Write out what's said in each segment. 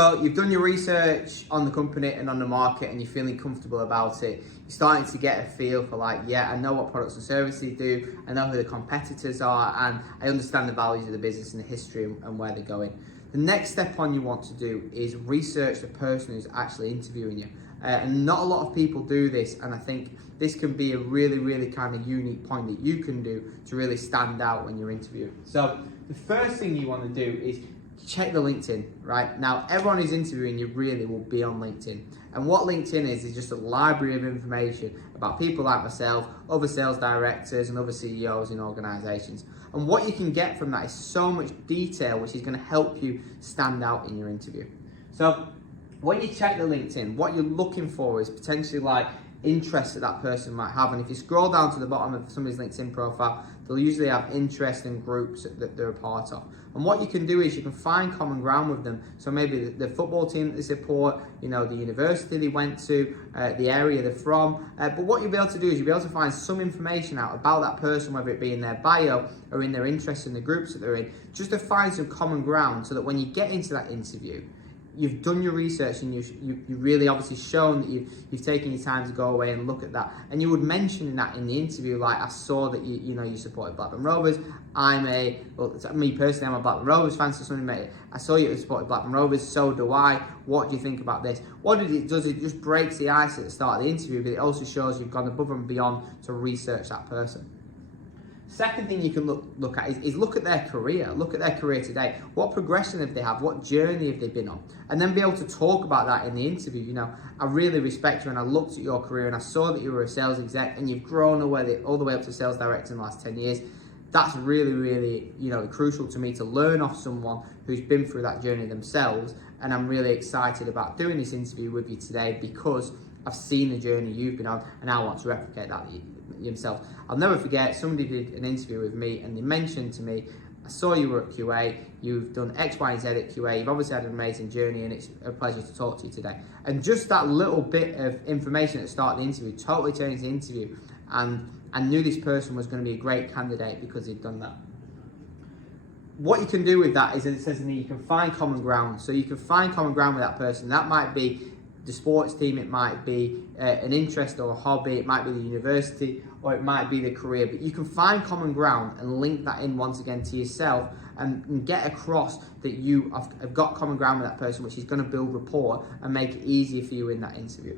So you've done your research on the company and on the market and you're feeling comfortable about it. You're starting to get a feel for like, yeah, I know what products and services they do. I know who the competitors are and I understand the values of the business and the history and where they're going. The next step on you want to do is research the person who's actually interviewing you. And not a lot of people do this, and I think this can be a really kind of unique point that you can do to really stand out when you're interviewing. So the first thing you want to do is check the LinkedIn, right? Now, everyone who's interviewing you really will be on LinkedIn. And what LinkedIn is just a library of information about people like myself, other sales directors and other CEOs in organizations. And what you can get from that is so much detail, which is going to help you stand out in your interview. So when you check the LinkedIn, what you're looking for is potentially like interests that person might have. And if you scroll down to the bottom of somebody's LinkedIn profile, they'll usually have interests and groups that they're a part of. And what you can do is you can find common ground with them. So maybe the football team that they support, the university they went to, the area they're from. But what you'll be able to do is you'll be able to find some information out about that person, whether it be in their bio or in their interests in the groups that they're in, just to find some common ground so that when you get into that interview, you've done your research and you've really obviously shown that you've taken your time to go away and look at that. And you would mention that in the interview, like, I saw that you supported Blackburn Rovers. Me personally, I'm a Blackburn Rovers fan, so somebody mate, I saw you supported Blackburn Rovers, so do I. What do you think about this? What it does, it just breaks the ice at the start of the interview, but it also shows you've gone above and beyond to research that person. Second thing you can look at is look at their career. Look at their career today. What progression have they had? What journey have they been on? And then be able to talk about that in the interview. I really respect you and I looked at your career and I saw that you were a sales exec and you've grown all the way up to sales director in the last 10 years. That's really, crucial to me to learn off someone who's been through that journey themselves. And I'm really excited about doing this interview with you today because I've seen the journey you've been on and I want to replicate that yourself. I'll never forget, somebody did an interview with me and they mentioned to me, I saw you were at QA, you've done X, Y, and Z at QA, you've obviously had an amazing journey and it's a pleasure to talk to you today. And just that little bit of information at the start of the interview totally changed the interview, and I knew this person was going to be a great candidate because he'd done that. What you can do with that is, it says in there, you can find common ground. So you can find common ground with that person. That might be the sports team, it might be an interest or a hobby, it might be the university, or it might be the career, but you can find common ground and link that in once again to yourself and get across that you have got common ground with that person, which is going to build rapport and make it easier for you in that interview.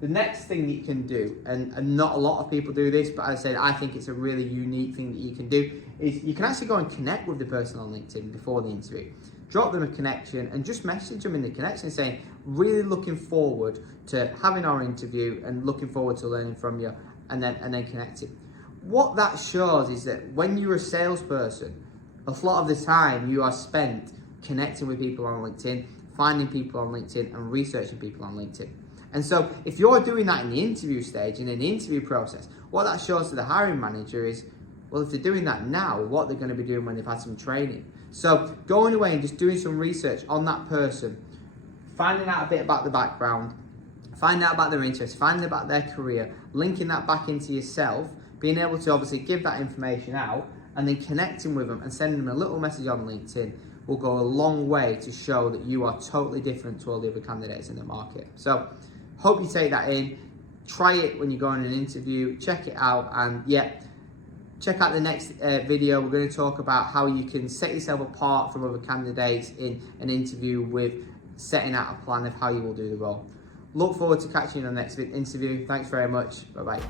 The next thing that you can do, and not a lot of people do this, but as I said, I think it's a really unique thing that you can do, is you can actually go and connect with the person on LinkedIn before the interview. Drop them a connection and just message them in the connection saying, really looking forward to having our interview and looking forward to learning from you, and then connecting. What that shows is that when you're a salesperson, a lot of the time you are spent connecting with people on LinkedIn, finding people on LinkedIn and researching people on LinkedIn. And so if you're doing that in the interview stage and in the interview process, what that shows to the hiring manager is, well, if they're doing that now, what they're going to be doing when they've had some training. So going away and just doing some research on that person, finding out a bit about the background, finding out about their interests, finding out about their career, linking that back into yourself, being able to obviously give that information out, and then connecting with them and sending them a little message on LinkedIn will go a long way to show that you are totally different to all the other candidates in the market. So hope you take that in, try it when you go on an interview, check it out, and check out the next video. We're going to talk about how you can set yourself apart from other candidates in an interview with setting out a plan of how you will do the role. Look forward to catching you on the next interview. Thanks very much. Bye-bye.